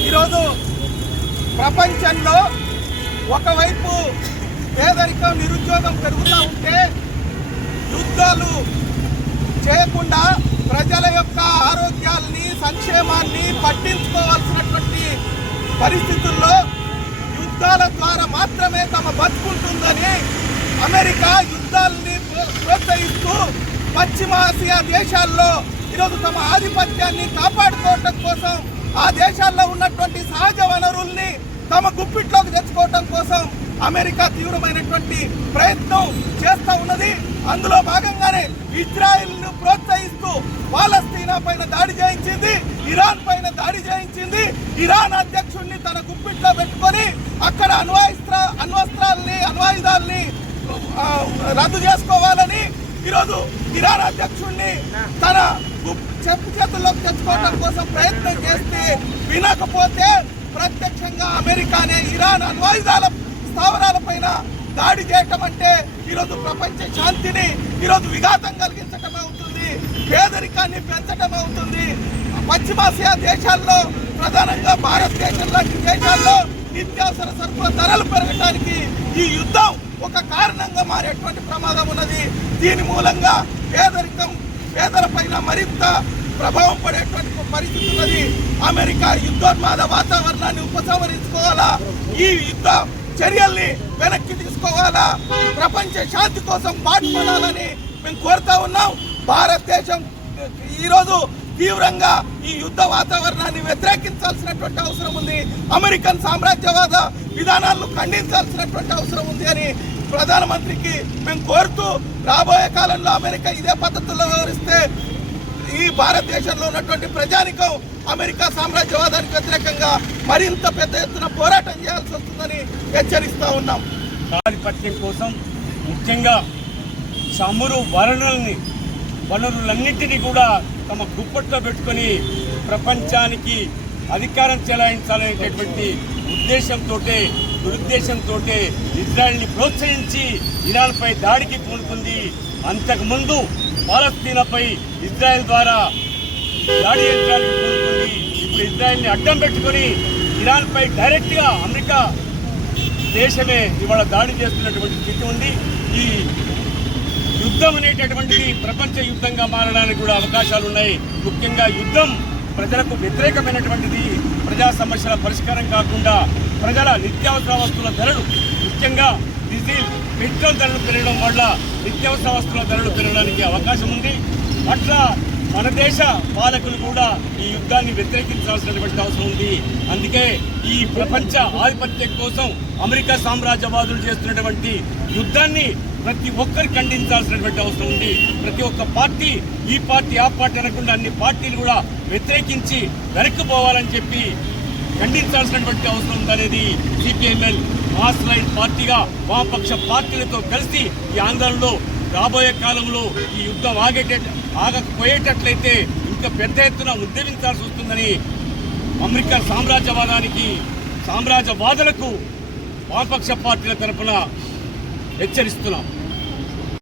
ఈరోజు ప్రపంచంలో ఒకవైపు పేదరికం నిరుద్యోగం పెరుగుతూ ఉంటే యుద్ధాలు చేయకుండా ప్రజల యొక్క ఆరోగ్యాల్ని సంక్షేమాన్ని పట్టించుకోవాల్సినటువంటి పరిస్థితుల్లో మాత్రమే తమ బతుకుంటుందని అమెరికా యుద్ధాల్ని ప్రోత్సహిస్తూ పశ్చిమ ఆసియా దేశాల్లో ఈరోజు తమ ఆధిపత్యాన్ని కాపాడుకోవటం కోసం ఆ దేశాల్లో ఉన్నటువంటి సహజ వనరుల్ని తమ గుప్పిట్లోకి తెచ్చుకోవటం కోసం అమెరికా తీవ్రమైనటువంటి ప్రయత్నం చేస్తూ ఉన్నది. అందులో భాగంగానే ఇజ్రాయిల్ను ప్రోత్సహిస్తూ పాలస్తీనా పైన దాడి చేయించింది ఇరాన్ పైన దాడి చేయించింది ఇరాన్ అధ్యక్షుడిని తన గుప్పిట్లో పెట్టుకొని ఇక్కడ అణ్వాస్త్ర అణ్వస్త్రాల్ని అణ్వాయుధాల్ని రద్దు చేసుకోవాలని ఈరోజు ఇరాన్ అధ్యక్షుడిని తన చెప్పు చేతుల్లోకి తెచ్చుకోవడం కోసం ప్రయత్నం చేస్తే వినకపోతే ప్రత్యక్షంగా అమెరికానే ఇరాన్ అణ్వాయుధాల స్థావరాల పైన దాడి చేయటం అంటే ఈరోజు ప్రపంచ శాంతిని ఈరోజు విఘాతం కలిగించటం అవుతుంది పేదరికాన్ని పెంచటం అవుతుంది. పశ్చిమాసియా దేశాల్లో ప్రధానంగా భారతదేశం లాంటి దేశాల్లో నిత్యావసర సరుకుల ధరలు పెరగడానికి ఈ యుద్ధం ఒక కారణంగా మారేటువంటి ప్రమాదం ఉన్నది. దీని మూలంగా పేదరికం పేదల పైన మరింత ప్రభావం పడేటువంటి పరిస్థితి ఉన్నది. అమెరికా యుద్ధోన్మాద వాతావరణాన్ని ఉపసంహరించుకోవాలా? ఈ యుద్ధ చర్యల్ని వెనక్కి తీసుకోవాలా? ప్రపంచ శాంతి కోసం పాటుపడాలని మేము కోరుతా ఉన్నాం. భారతదేశం ఈరోజు తీవ్రంగా ఈ యుద్ధ వాతావరణాన్ని వ్యతిరేకించాల్సినటువంటి అవసరం ఉంది. అమెరికన్ సామ్రాజ్యవాద విధానాలను ఖండించాల్సినటువంటి అవసరం ఉంది అని ప్రధానమంత్రికి మేము కోరుతూ రాబోయే కాలంలో అమెరికా ఇదే పద్ధతుల్లో వ్యవహరిస్తే ఈ భారతదేశంలో ఉన్నటువంటి ప్రజానికం అమెరికా సామ్రాజ్యవాదానికి వ్యతిరేకంగా మరింత పెద్ద ఎత్తున పోరాటం చేయాల్సి వస్తుందని హెచ్చరిస్తూ ఉన్నాం. ఆధిపత్యం కోసం ముఖ్యంగా చమురు వనరుల్ని వనరులన్నింటినీ కూడా తమ గుప్పట్లో పెట్టుకొని ప్రపంచానికి అధికారం చెలాయించాలనేటటువంటి ఉద్దేశంతో దురుద్దేశంతో ఇజ్రాయెల్ని ప్రోత్సహించి ఇరాన్పై దాడికి పూనుకుంది. అంతకుముందు పాలస్తీనాపై ఇజ్రాయెల్ ద్వారా దాడి చేయడానికి పూనుకుంది. ఇప్పుడు ఇజ్రాయెల్ని అడ్డం పెట్టుకొని ఇరాన్పై డైరెక్ట్గా అమెరికా దేశమే ఇవాళ దాడి చేస్తున్నటువంటి స్థితి ఉంది. ఈ యుద్ధం అనేటటువంటిది ప్రపంచ యుద్ధంగా మారడానికి కూడా అవకాశాలు ఉన్నాయి. ముఖ్యంగా యుద్ధం ప్రజలకు వ్యతిరేకమైనటువంటిది ప్రజా సమస్యల పరిష్కారం కాకుండా ప్రజల నిత్యావసర వస్తువుల ధరలు ముఖ్యంగా డీజిల్ పెట్రోల్ ధరలు పెరగడం వల్ల నిత్యావసర వస్తువుల ధరలు పెరగడానికి అవకాశం ఉంది. అట్లా మన దేశ పాలకులు కూడా ఈ యుద్ధాన్ని వ్యతిరేకించాల్సినటువంటి అవసరం ఉంది. అందుకే ఈ ప్రపంచ ఆధిపత్యం కోసం అమెరికా సామ్రాజ్యవాదులు చేస్తున్నటువంటి యుద్ధాన్ని ప్రతి ఒక్కరు ఖండించాల్సినటువంటి అవసరం ఉంది. ప్రతి ఒక్క పార్టీ ఈ పార్టీ ఆ పార్టీ అనకుండా అన్ని పార్టీలు కూడా వ్యతిరేకించి వెనక్కి పోవాలని చెప్పి ఖండించాల్సినటువంటి అవసరం ఉందనేది సిపిఎంఎల్ మాస్ లైన్ పార్టీగా వామపక్ష పార్టీలతో కలిసి ఈ ఆందోళనలో రాబోయే కాలంలో ఈ యుద్ధం ఆగేట ఆగకపోయేటట్లయితే ఇంకా పెద్ద ఎత్తున ఉద్యమించాల్సి వస్తుందని అమెరికా సామ్రాజ్యవాదానికి సామ్రాజ్యవాదులకు వామపక్ష పార్టీల తరపున హెచ్చరిస్తున్నాం.